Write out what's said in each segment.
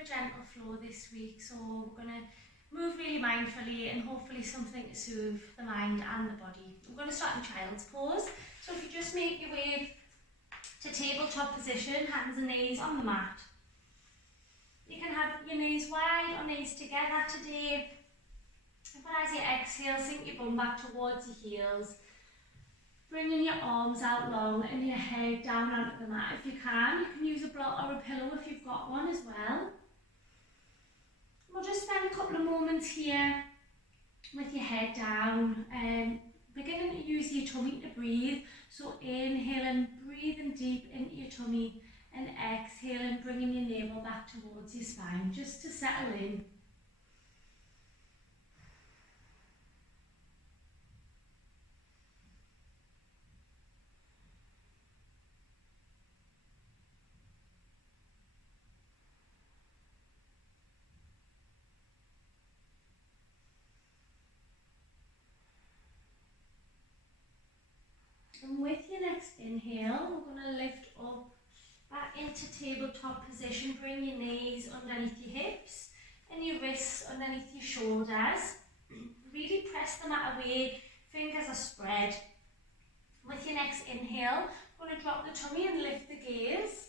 a gentle flow this week, so we're going to move really mindfully and hopefully something to soothe the mind and the body. We're going to start in child's pose. So if you just make your way to tabletop position, hands and knees on the mat. You can have your knees wide or knees together today. But as you exhale, sink your bum back towards your heels. Bringing your arms out long and your head down onto the mat if you can. You can use a block or a pillow if you've got one as well. We'll just spend a couple of moments here with your head down, beginning to use your tummy to breathe. So inhaling, breathing deep into your tummy, and exhaling, bringing your navel back towards your spine, just to settle in. And with your next inhale, we're going to lift up back into tabletop position. Bring your knees underneath your hips and your wrists underneath your shoulders. Really press the mat away, fingers are spread. With your next inhale, we're going to drop the tummy and lift the gaze.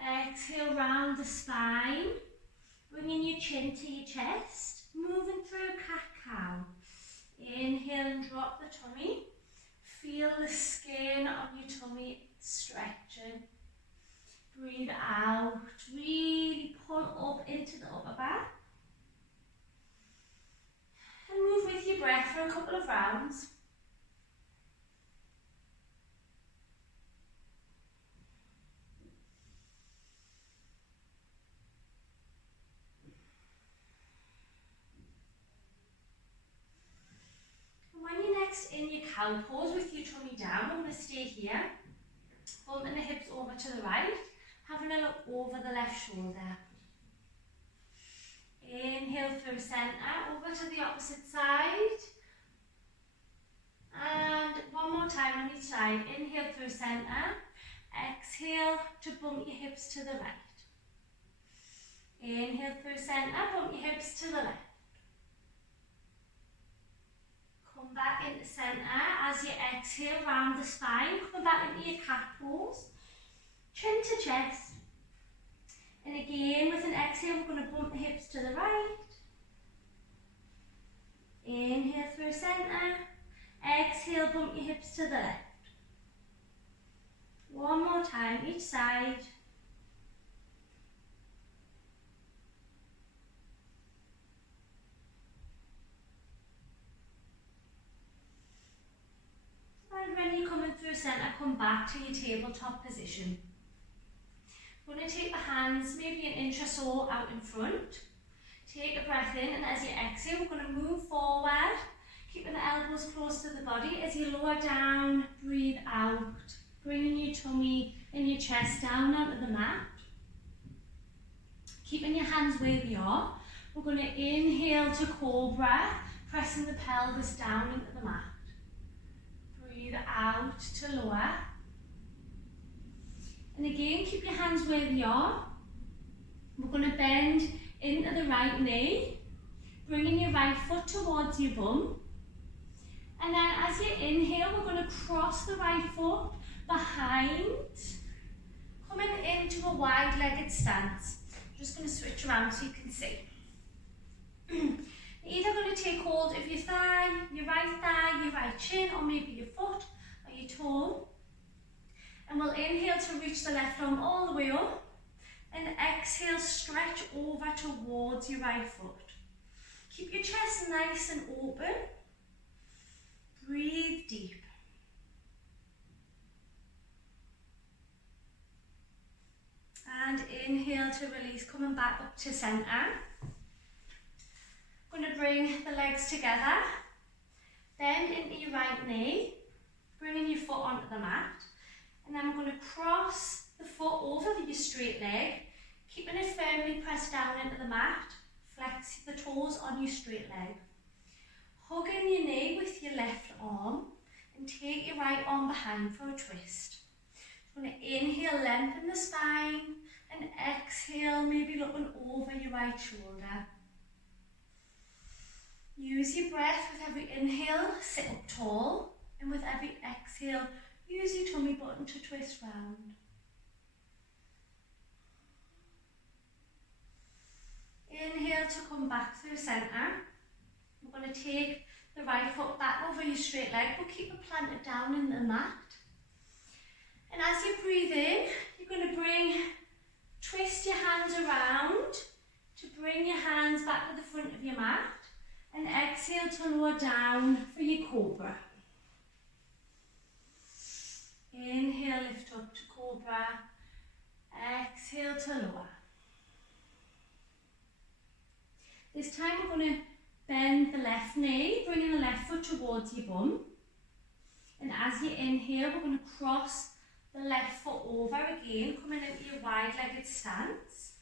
Exhale, round the spine, bringing your chin to your chest, moving through cat-cow. Inhale and drop the tummy. Feel the skin on your tummy stretching. Breathe out, really pull up into the upper back. And move with your breath for a couple of rounds. When you're next in your cow pose with your tummy down, I'm going to stay here, bumping the hips over to the right, having a look over the left shoulder. Inhale through centre, over to the opposite side. And one more time on each side. Inhale through centre, exhale to bump your hips to the right. Inhale through centre, bump your hips to the left. Come back into centre as you exhale, round the spine, come back into your cat pose, chin to chest. And again, with an exhale, we're going to bump the hips to the right. Inhale through centre, exhale, bump your hips to the left. One more time, each side. And when you're coming through centre, come back to your tabletop position. We're going to take the hands maybe an inch or so out in front. Take a breath in, and as you exhale, we're going to move forward, keeping the elbows close to the body. As you lower down, breathe out, bringing your tummy and your chest down onto the mat. Keeping your hands where they are. We're going to inhale to cobra, pressing the pelvis down into the mat. Breathe out to lower. And again, keep your hands where they are. We're going to bend into the right knee, bringing your right foot towards your bum. And then as you inhale, we're going to cross the right foot behind, coming into a wide-legged stance. I'm just going to switch around so you can see. You're either going to take hold of your thigh, your right shin, or maybe your foot or your toe. And we'll inhale to reach the left arm all the way up, and exhale, stretch over towards your right foot. Keep your chest nice and open. Breathe deep. And inhale to release, coming back up to centre. I'm going to bring the legs together. Bend into your right knee, bringing your foot onto the mat. And then we're going to cross the foot over your straight leg, keeping it firmly pressed down into the mat. Flex the toes on your straight leg. Hugging your knee with your left arm, and take your right arm behind for a twist. I'm going to inhale, lengthen the spine, And exhale, maybe looking over your right shoulder. Use your breath with every inhale, sit up tall. And with every exhale, use your tummy button to twist round. Inhale to come back through centre. We're going to take the right foot back over your straight leg, but keep it planted down in the mat. And as you breathe in, you're going to twist your hands around to bring your hands back to the front of your mat. And exhale to lower down for your cobra. Inhale, lift up to cobra. Exhale to lower. This time we're going to bend the left knee, bringing the left foot towards your bum. And as you inhale, we're going to cross the left foot over again, coming into your wide-legged stance.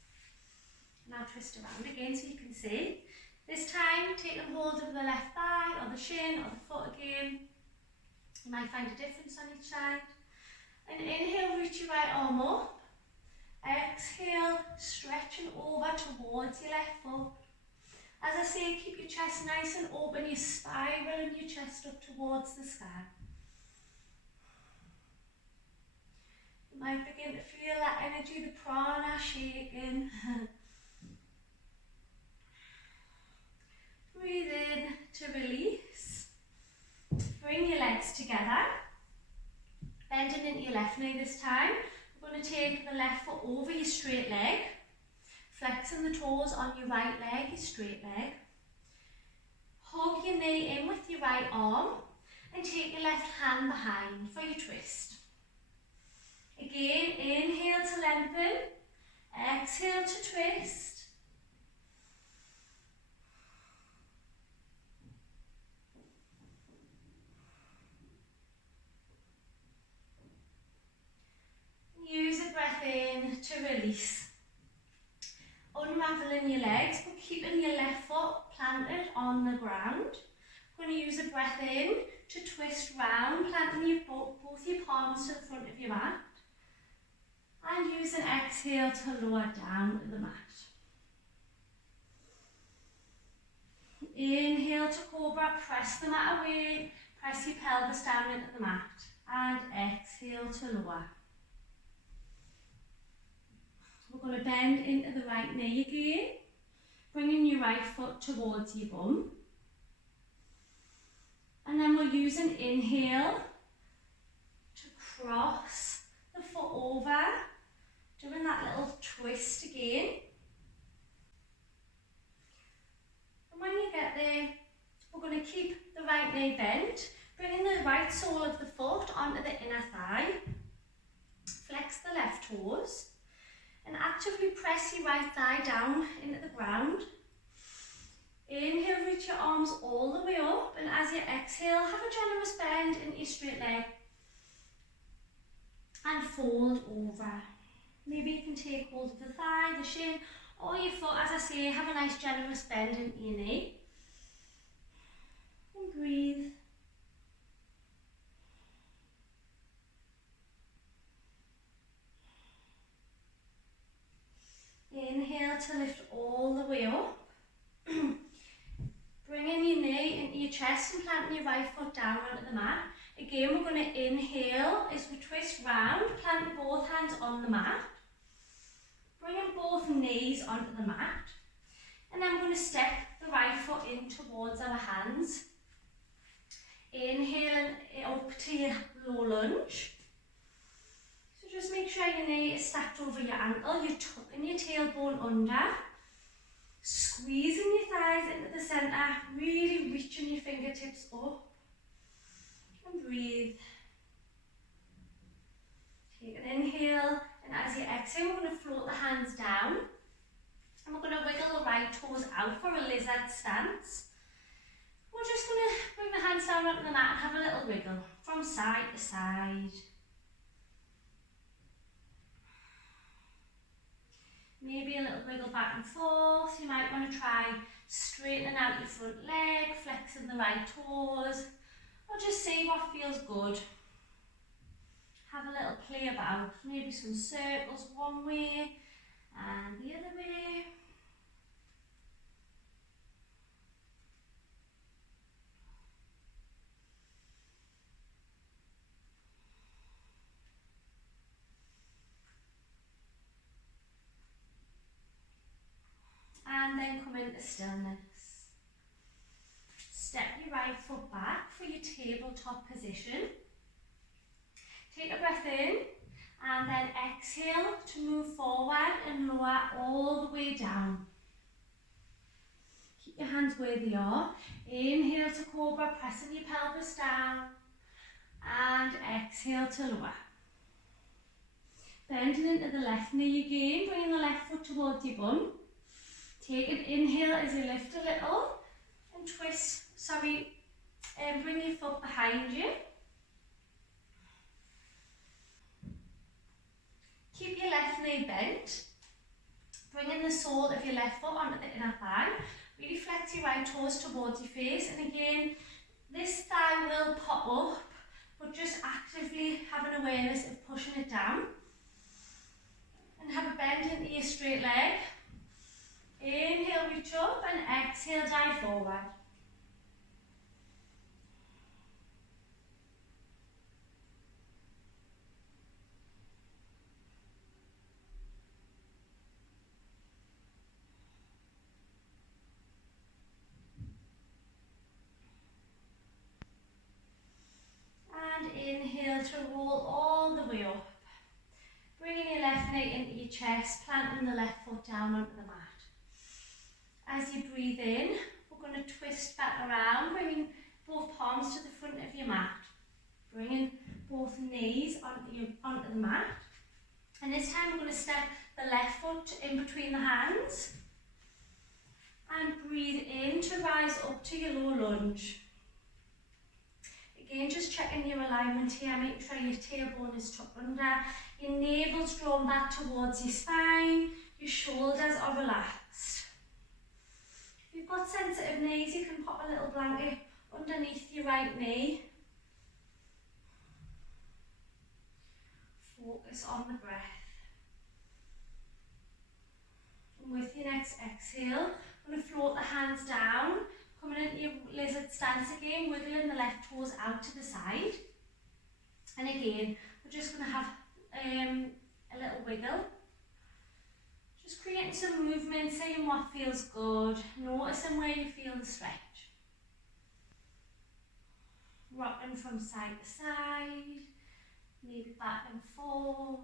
Now twist around again so you can see. This time, taking hold of the left thigh or the shin or the foot again. You might find a difference on each side. And inhale, reach your right arm up. Exhale, stretching over towards your left foot. As I say, keep your chest nice and open, you're spiraling your chest up towards the sky. You might begin to feel that energy, the prana shaking. Breathe in to release. Bring your legs together. Bending into your left knee this time. We're going to take the left foot over your straight leg. Flexing the toes on your right leg, your straight leg. Hug your knee in with your right arm and take your left hand behind for your twist. Again, inhale to lengthen, exhale to twist. Use a breath in to release. Unraveling your legs, but keeping your left foot planted on the ground. We're going to use a breath in to twist round, planting both your palms to the front of your mat. And use an exhale to lower down the mat. Inhale to cobra, press the mat away, press your pelvis down into the mat. And exhale to lower. We're going to bend into the right knee again, bringing your right foot towards your bum. And then we'll use an inhale to cross the foot over, doing that little twist again. And when you get there, we're going to keep the right knee bent, bringing the right sole of the foot onto the inner thigh. Flex the left toes. And actively press your right thigh down into the ground. Inhale, reach your arms all the way up, and as you exhale, have a generous bend into your straight leg. And fold over. Maybe you can take hold of the thigh, the shin, or your foot. As I say, have a nice generous bend into your knee. And breathe. Inhale to lift all the way up. Bringing your knee into your chest and planting your right foot down onto the mat. Again, we're going to inhale as we twist round, planting both hands on the mat. Bringing both knees onto the mat. And then we're going to step the right foot in towards our hands. Inhaling up to your low lunge. Just make sure your knee is stacked over your ankle, you're tucking your tailbone under, squeezing your thighs into the centre, really reaching your fingertips up, and breathe. Take an inhale, and as you exhale, we're going to float the hands down, and we're going to wiggle the right toes out for a lizard stance. We're just going to bring the hands down onto the mat and have a little wiggle from side to side. Maybe a little wiggle back and forth. You might want to try straightening out your front leg, flexing the right toes, or just see what feels good. Have a little play about, maybe some circles one way And the other way. And then come into stillness. Step your right foot back for your tabletop position. Take a breath in and then exhale to move forward and lower all the way down. Keep your hands where they are. Inhale to cobra, pressing your pelvis down. And exhale to lower. Bending into the left knee again, bringing the left foot towards your bum. Take an inhale as you lift a little and twist, bring your foot behind you. Keep your left knee bent, bringing the sole of your left foot onto the inner thigh. Really flex your right toes towards your face, and again, this thigh will pop up, but just actively have an awareness of pushing it down. And have a bend into your straight leg. Inhale, reach up, and exhale, dive forward. And inhale to roll all the way up. Bringing your left knee into your chest, planting the left foot down onto the mat. As you breathe in, we're going to twist back around, bringing both palms to the front of your mat. Bringing both knees onto the mat. And this time we're going to step the left foot in between the hands. And breathe in to rise up to your low lunge. Again, just checking your alignment here, making sure your tailbone is tucked under, your navel's drawn back towards your spine, your shoulders are relaxed. If you've got sensitive knees, you can pop a little blanket underneath your right knee. Focus on the breath. And with your next exhale, I'm going to float the hands down, coming into your lizard stance again, wiggling the left toes out to the side. And again, we're just going to have a little wiggle. Just creating some movement, seeing what feels good, noticing where you feel the stretch. Rocking from side to side, maybe back and forth,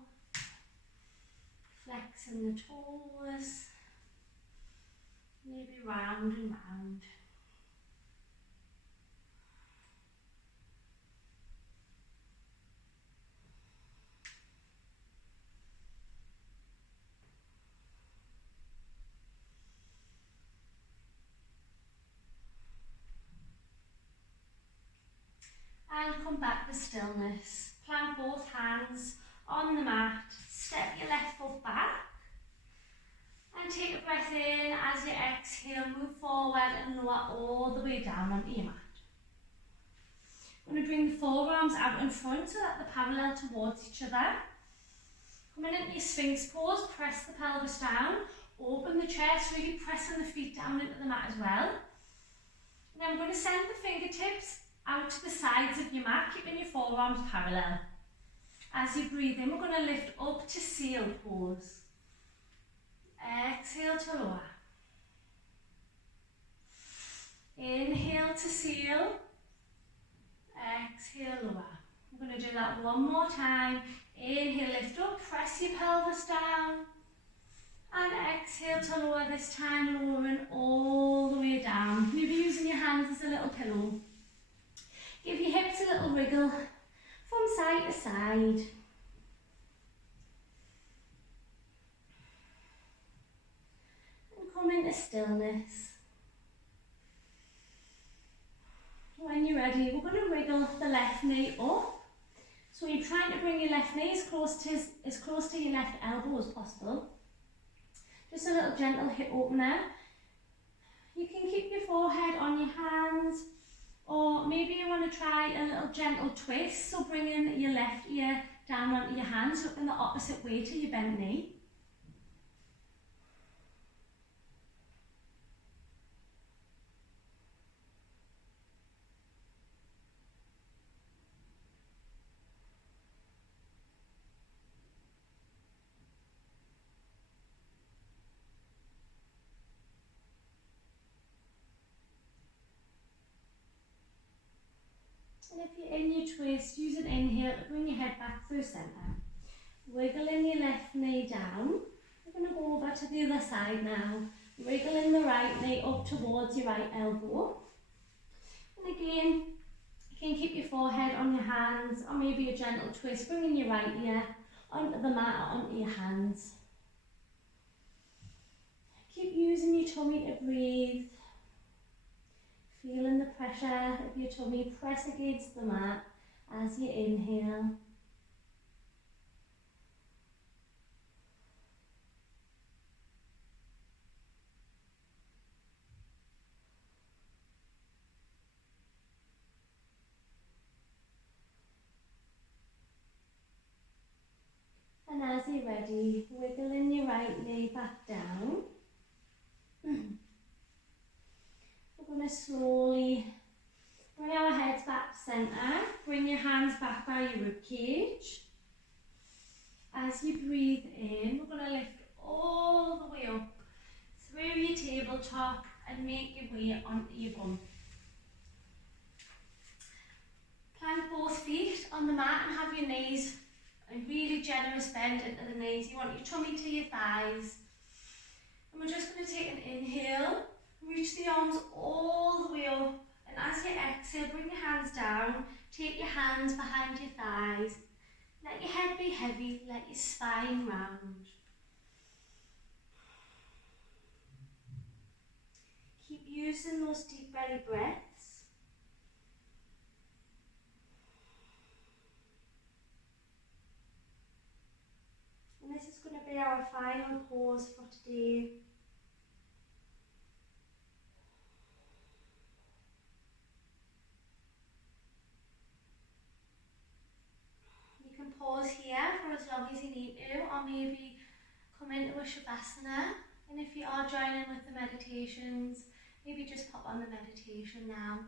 flexing the toes, maybe round and round. And come back to stillness. Plant both hands on the mat. Step your left foot back. And take a breath in. As you exhale, move forward and lower all the way down onto your mat. I'm going to bring the forearms out in front so that they're parallel towards each other. Coming into your Sphinx pose, press the pelvis down. Open the chest, really pressing the feet down into the mat as well. And then I'm going to send the fingertips out to the sides of your mat, keeping your forearms parallel. As you breathe in, we're going to lift up to seal pose. Exhale to lower. Inhale to seal. Exhale, lower. We're going to do that one more time. Inhale, lift up, press your pelvis down. And exhale to lower, this time lowering all the way down. Maybe using your hands as a little pillow. Give your hips a little wriggle from side to side. And come into stillness. When you're ready, we're going to wriggle the left knee up. So you're trying to bring your left knee as close to your left elbow as possible. Just a little gentle hip opener. You can keep your forehead on your hands, or maybe you want to try a little gentle twist, so bringing your left ear down onto your hands, looking the opposite way to your bent knee. And if you're in your twist, use an inhale to bring your head back through centre. Wiggling your left knee down. We're going to go over to the other side now. Wiggling the right knee up towards your right elbow. And again, you can keep your forehead on your hands, or maybe a gentle twist, bringing your right ear onto the mat or onto your hands. Keep using your tummy to breathe. Feeling the pressure of your tummy press against the mat as you inhale. And as you're ready, wiggling your right knee back down. We're going to slowly bring our heads back to centre. Bring your hands back by your rib cage. As you breathe in, we're going to lift all the way up through your tabletop and make your way onto your bum. Plant both feet on the mat and have your knees a really generous bend into the knees. You want your tummy to your thighs. And we're just going to take an inhale, reach the arms all the way up, and as you exhale, bring your hands down, take your hands behind your thighs, let your head be heavy, let your spine round. Keep using those deep belly breaths. And this is going to be our final pause for today. You can pause here for as long as you need to, or maybe come into a Shavasana. And if you are joining with the meditations, maybe just pop on the meditation now.